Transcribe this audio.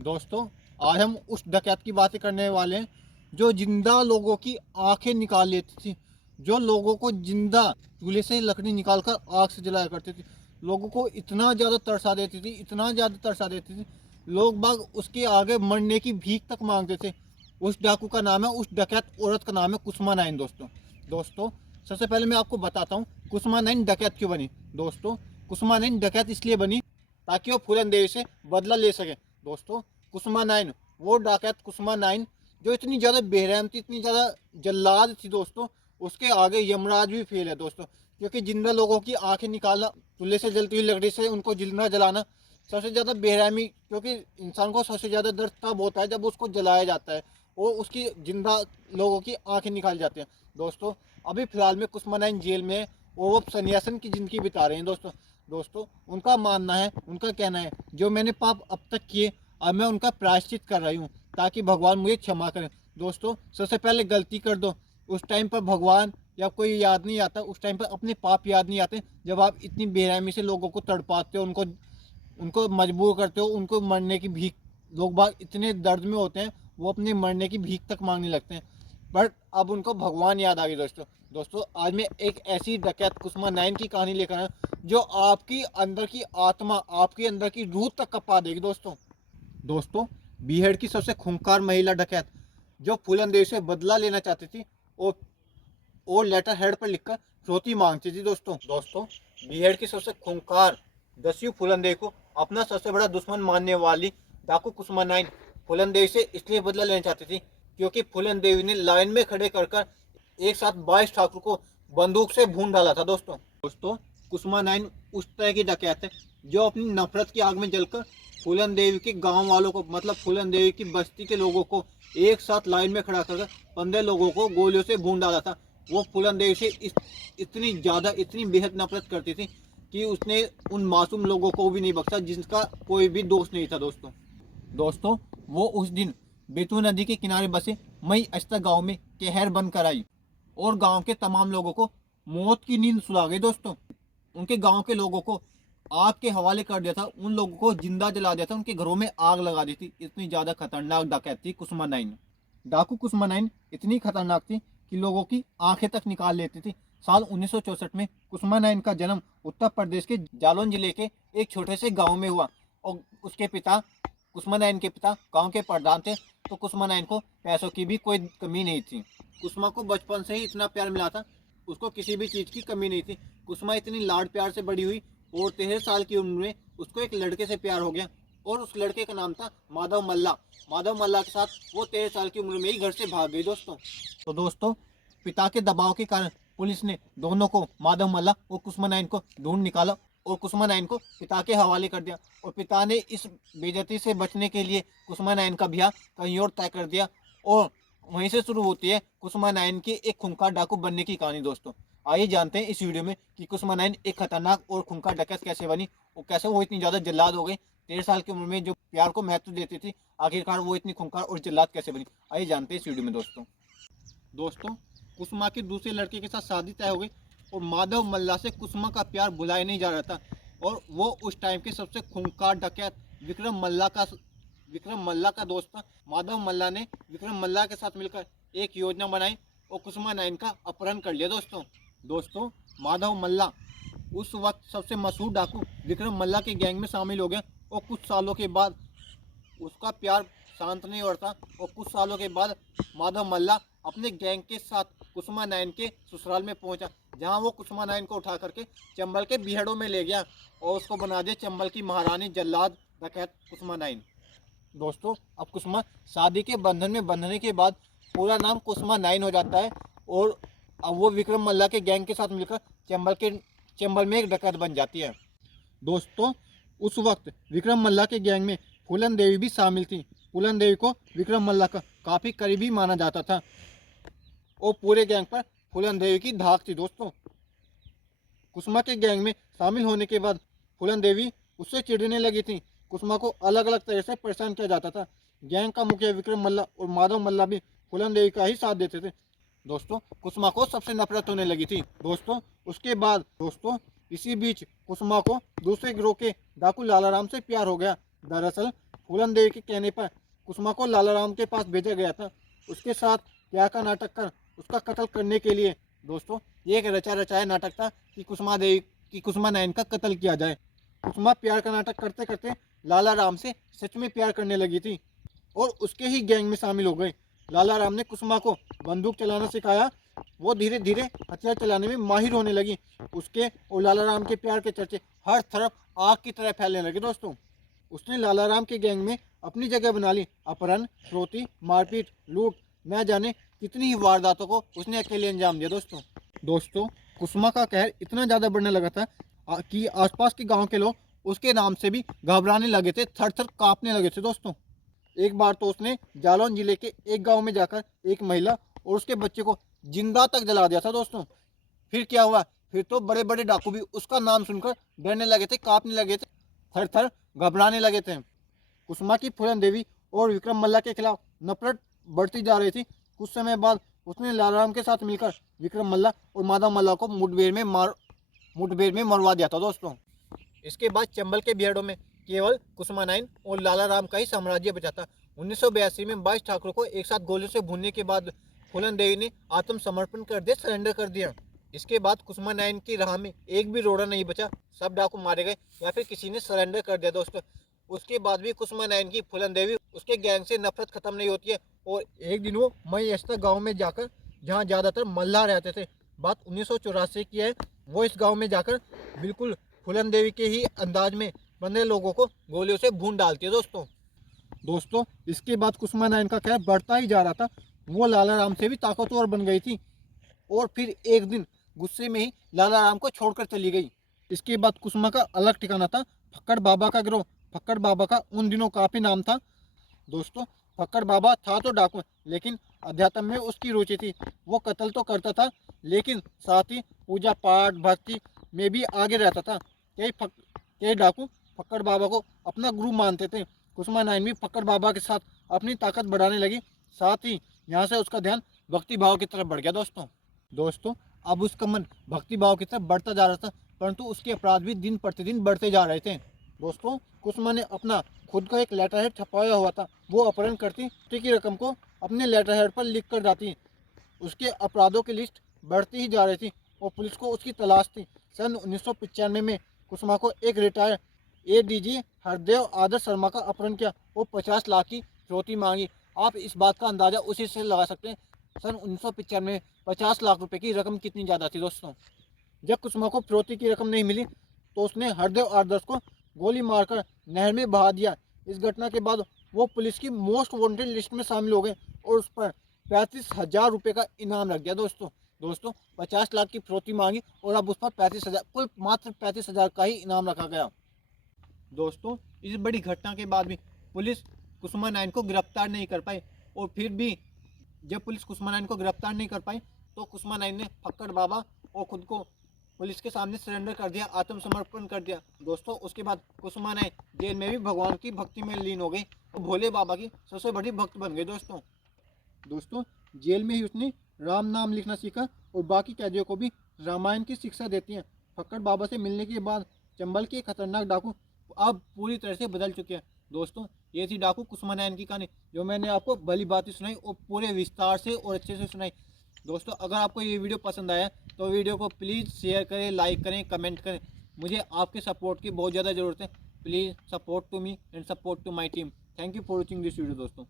दोस्तों, आज हम उस डकैत की बातें करने वाले हैं जो जिंदा लोगों की आंखें निकाल लेती थी, जो लोगों को जिंदा चूल्हे से लकड़ी निकाल कर आग से जलाया करती थी। लोगों को इतना ज़्यादा तरसा देती थी, इतना ज़्यादा तरसा देती थी, लोग बाग उसके आगे मरने की भीख तक मांगते थे। उस डाकू का नाम है, उस डकैत औरत का नाम है कुसुमा नाइन। दोस्तों, सबसे पहले मैं आपको बताता हूँ कुसुमा नाइन डकैत क्यों बनी। दोस्तों, कुसुमा नाइन डकैत इसलिए बनी ताकि वो फूलन देवी से बदला ले सके। दोस्तों, कुसुमा नाइन, वो डाकैत कुसुमा नाइन जो इतनी ज़्यादा बेरहम थी, इतनी ज़्यादा जल्लाद थी दोस्तों, उसके आगे यमराज भी फेल है दोस्तों। क्योंकि जिंदा लोगों की आंखें निकालना, चूल्हे से जलती हुई लकड़ी से उनको जिंदा जलाना सबसे ज़्यादा बेरहमी, क्योंकि इंसान को सबसे ज़्यादा दर्द तब होता है जब उसको जलाया जाता है और उसकी जिंदा लोगों की आंखें निकाल जाती हैं। दोस्तों, अभी फ़िलहाल में कुसुमा नाइन जेल में है और वो सन्यासन की ज़िंदगी बिता रहे हैं। दोस्तों, उनका मानना है, उनका कहना है, जो मैंने पाप अब तक किए अब मैं उनका प्रायश्चित कर रही हूँ ताकि भगवान मुझे क्षमा करें। दोस्तों, सबसे पहले गलती कर दो, उस टाइम पर भगवान या कोई याद नहीं आता, उस टाइम पर अपने पाप याद नहीं आते जब आप इतनी बेरहमी से लोगों को तड़पाते हो, उनको उनको मजबूर करते हो, उनको मरने की भीख। लोग बाग इतने दर्द में होते हैं वो अपने मरने की भीख तक मांगने लगते हैं, बट अब उनको भगवान याद आ गई। दोस्तों, आज मैं एक ऐसी डकैत कुसुमा नाइन की कहानी लेकर आया जो आपकी अंदर की आत्मा, आपके अंदर की रूह तक कपा देगी। दोस्तों, बीहड़ की सबसे खूंखार महिला डकैत जो फूलन देवी से बदला लेना चाहती थी और लेटर हेड पर लिखकर फिरौती मांगती थी। दोस्तों, बीहड़ की सबसे खूंखार दस्यु फूलन देवी को अपना सबसे बड़ा दुश्मन मानने वाली डाकू कुसुमा नाइन फूलन देवी से इसलिए बदला लेना चाहती थी क्योंकि फूलन देवी ने लाइन में खड़े कर एक साथ 22 ठाकुर को बंदूक से भून डाला था। दोस्तों, कुसुमा नाइन उस तरह की डकैत है जो अपनी नफरत की आग में जलकर फूलन देवी के गांव वालों को, मतलब फूलन देवी की बस्ती के लोगों को एक साथ लाइन में खड़ा कर 15 लोगों को गोलियों से भून डाला था। वो फूलन देवी से इतनी ज़्यादा, इतनी बेहद नफरत करती थी कि उसने उन मासूम लोगों को भी नहीं बख्शा जिनका कोई भी दोष नहीं था। दोस्तों, वो उस दिन बेतू नदी के किनारे बसे मई अश्ता गांव में कहर बनकर आई और गांव के तमाम लोगों को मौत की नींद सुला गई। दोस्तों, उनके गांव के लोगों को आग के हवाले कर दिया था, उन लोगों को जिंदा जला दिया था, उनके घरों में आग लगा दी थी। इतनी ज़्यादा खतरनाक डकैत थी कुसुमा नाइन। डाकू कुसुमा नाइन इतनी खतरनाक थी कि लोगों की आंखें तक निकाल लेती थी। साल 1964 में कुसुमा नाइन का जन्म उत्तर प्रदेश के जालौन जिले के एक छोटे से गांव में हुआ और उसके पिता, कुसुमा नाइन के पिता गांव के प्रधान थे, तो कुसुमा नाइन को पैसों की भी कोई कमी नहीं थी। कुसुमा को बचपन से ही इतना प्यार मिला था, उसको किसी भी चीज़ की कमी नहीं थी। कुसुमा इतनी लाड प्यार से बड़ी हुई और 13 साल की उम्र में उसको एक लड़के से प्यार हो गया और उस लड़के का नाम था माधव मल्ला। माधव मल्ला के साथ वो 13 साल की उम्र में ही घर से भाग गई। दोस्तों, पिता के दबाव के कारण पुलिस ने दोनों को, माधव मल्ला और कुसुमा नाइन को ढूंढ निकाला और कुसुमा नाइन को पिता के हवाले कर दिया और पिता ने इस बेइज्जती से बचने के लिए कुसुमा नाइन का ब्याह कहीं और तय कर दिया और वहीं से शुरू होती है कुसुमा नाइन की एक खूंखार डाकू बनने की कहानी। दोस्तों, आइए जानते हैं इस वीडियो में कि कुसुमा नाइन एक खतरनाक और खूंखार डकैत कैसे बनी और कैसे वो इतनी ज़्यादा जल्लाद हो गई। 13 साल की उम्र में जो प्यार को महत्व देती थी, आखिरकार वो इतनी खूंखार और जल्लाद कैसे बनी। आइए जानते हैं इस वीडियो में। दोस्तों, कुसुमा के दूसरे लड़के के साथ शादी तय हो गई और माधव मल्ला से कुसुमा का प्यार भुलाया नहीं जा रहा था और वो उस टाइम के सबसे खूंखार डकैत विक्रम मल्ला का दोस्त था। माधव मल्ला ने विक्रम मल्ला के साथ मिलकर एक योजना बनाई और कुसुमा नाइन का अपहरण कर लिया। दोस्तों, माधव मल्ला उस वक्त सबसे मशहूर डाकू विक्रम मल्ला के गैंग में शामिल हो गया और कुछ सालों के बाद उसका प्यार शांत नहीं हो रहा था और कुछ सालों के बाद माधव मल्ला अपने गैंग के साथ कुसुमा नाइन के ससुराल में पहुंचा, जहां वो कुसुमा नाइन को उठा करके चंबल के बिहड़ों में ले गया और उसको बना दिया चंबल की महारानी जल्लाद डकैत कुसुमा नाइन। दोस्तों, अब कुसुमा शादी के बंधन में बंधने के बाद पूरा नाम कुसुमा नाइन हो जाता है और अब वो विक्रम मल्ला के गैंग के साथ मिलकर चंबल में एक डकैत बन जाती है। दोस्तों, उस वक्त विक्रम मल्ला के गैंग में फूलन देवी भी शामिल थी। फूलन देवी को विक्रम मल्ला का काफ़ी करीबी माना जाता था और पूरे गैंग पर फूलन देवी की धाक थी। दोस्तों, कुसुमा के गैंग में शामिल होने के बाद फूलन देवी उससे चिढ़ने लगी थी। कुसुमा को अलग अलग तरह से परेशान किया जाता था। गैंग का मुखिया विक्रम मल्ला और माधव मल्ला भी फूलन देवी का ही साथ देते थे। दोस्तों, कुसुमा को सबसे नफरत होने लगी थी। दोस्तों, इसी बीच कुसुमा को दूसरे गिरोह के डाकू लालाराम से प्यार हो गया। दरअसल फूलन देवी के कहने पर कुसुमा को लालाराम के पास भेजा गया था, उसके साथ प्यार का नाटक कर उसका कत्ल करने के लिए। दोस्तों ये एक रचा रचाया नाटक था कि कुसुमा नयन का कत्ल किया जाए। कुसुमा प्यार का नाटक करते करते लालाराम से सच में प्यार करने लगी थी और उसके ही गैंग में शामिल हो गई। लालाराम ने कुसुमा को बंदूक चलाना सिखाया, वो धीरे धीरे हथियार चलाने में माहिर होने लगी। उसके और लालाराम के प्यार के चर्चे हर तरफ आग की तरह फैलने लगे। दोस्तों उसने लालाराम के गैंग में अपनी जगह बना ली। अपहरण, फिरौती, मारपीट, लूट, न जाने कितनी ही वारदातों को उसने अकेले अंजाम दिया। दोस्तों कुसुमा का कहर इतना ज़्यादा बढ़ने लगा था कि आसपास के गांव के लोग उसके नाम से भी घबराने लगे थे, थर थर कांपने लगे थे। दोस्तों एक बार तो उसने जालौन जिले के एक गांव में जाकर एक महिला और उसके बच्चे को जिंदा तक जला दिया था। दोस्तों फिर क्या हुआ, फिर तो बड़े बड़े डाकू भी उसका नाम सुनकर डरने लगे थे, कांपने लगे थे, थर थर घबराने लगे थे। कुसुमा की फूलन देवी और विक्रम मल्ला के खिलाफ नफरत बढ़ती जा रही थी। कुछ समय बाद उसने लालाराम के साथ मिलकर विक्रम मल्ला और माधव मल्ला को मुठभेड़ में मरवा दिया था। दोस्तों इसके बाद चंबल के बिहाड़ों में केवल कुसुमा नाइन और लालाराम का ही साम्राज्य बचा था। 1982 में 22 ठाकुरों को एक साथ गोलियों से भूनने के बाद फूलन देवी ने आत्मसमर्पण कर दिया, सरेंडर कर दिया। इसके बाद कुसुमा नाइन की राह में एक भी रोड़ा नहीं बचा, सब डाकू मारे गए या फिर किसी ने सरेंडर कर दिया। दोस्तों उसके बाद भी कुसुमा नाइन की फूलन देवी उसके गैंग से नफरत खत्म नहीं होती है और एक दिन वो मयस्ता गांव में जाकर, जहां ज़्यादातर मल्लाह रहते थे, बात 1984 की है, वो इस गांव में जाकर बिल्कुल फूलन देवी के ही अंदाज में 15 लोगों को गोलियों से भून डालती है। दोस्तों इसके बाद कुसुमा नाइन का कहर बढ़ता ही जा रहा था। वो लालाराम से भी ताकतवर बन गई थी और फिर एक दिन गुस्से में ही लालाराम को छोड़कर चली गई। इसके बाद कुसुमा का अलग ठिकाना था फक्कड़ बाबा का गिरोह। फक्कड़ बाबा का उन दिनों काफ़ी नाम था। दोस्तों फक्कड़ बाबा था तो डाकू, लेकिन अध्यात्म में उसकी रुचि थी। वो कत्ल तो करता था लेकिन साथ ही पूजा पाठ भक्ति में भी आगे रहता था। कई डाकू फक्कड़ बाबा को अपना गुरु मानते थे। कुसुमा नाइन भी फक्कड़ बाबा के साथ अपनी ताकत बढ़ाने लगी, साथ ही यहाँ से उसका ध्यान भक्ति भाव की तरफ बढ़ गया। दोस्तों अब उसका मन भक्ति भाव की तरफ बढ़ता जा रहा था, परंतु उसके अपराध भी दिन प्रतिदिन बढ़ते जा रहे थे। दोस्तों कुसुमा ने अपना खुद का एक लेटर हेड छपाया हुआ था। वो अपहरण करती की रकम को अपने लेटर हेड पर लिख कर जाती। उसके अपराधों की लिस्ट बढ़ती ही जा रही थी और पुलिस को उसकी तलाश थी। सन 1995 में कुसुमा को एक रिटायर्ड एडीजी हरदेव आदर्श शर्मा का अपहरण किया और 50 लाख की फिरौती मांगी। आप इस बात का अंदाजा उसी से लगा सकते हैं सन 1995 में 50 लाख रुपए की रकम कितनी ज़्यादा थी। दोस्तों जब कुसुमा को फिरौती की रकम नहीं मिली तो उसने हरदेव आदर्श को गोली मारकर नहर में बहा दिया। इस घटना के बाद वो पुलिस की मोस्ट वांटेड लिस्ट में शामिल हो गए और उस पर 35,000 रुपये का इनाम रख दिया। दोस्तों 50 लाख की फिरौती मांगी और अब उस पर 35,000, कुल मात्र 35,000 का ही इनाम रखा गया। दोस्तों इस बड़ी घटना के बाद भी पुलिस कुसुमा नाइन को गिरफ्तार नहीं कर पाई और फिर भी जब पुलिस कुसुमा नाइन को गिरफ्तार नहीं कर पाई तो कुसुमा नाइन ने फक्कड़ बाबा और खुद को पुलिस के सामने सरेंडर कर दिया, आत्मसमर्पण कर दिया। दोस्तों उसके बाद कुसुमा नाइन जेल में भी भगवान की भक्ति में लीन हो गई और भोले बाबा की सबसे बड़ी भक्त बन गई। दोस्तों जेल में ही उसने राम नाम लिखना सीखा और बाकी कैदियों को भी रामायण की शिक्षा देती हैं। फक्कड़ बाबा से मिलने के बाद चंबल के खतरनाक डाकू अब पूरी तरह से बदल चुके हैं। दोस्तों ये थी डाकू कुसुमा नाइन की कहानी, जो मैंने आपको भली बातें सुनाई और पूरे विस्तार से और अच्छे से सुनाई। दोस्तों अगर आपको ये वीडियो पसंद आया तो वीडियो को प्लीज़ शेयर करें, लाइक करें, कमेंट करें। मुझे आपके सपोर्ट की बहुत ज़्यादा ज़रूरत है। Please support to me and support to my team. Thank you for watching this video दोस्तों।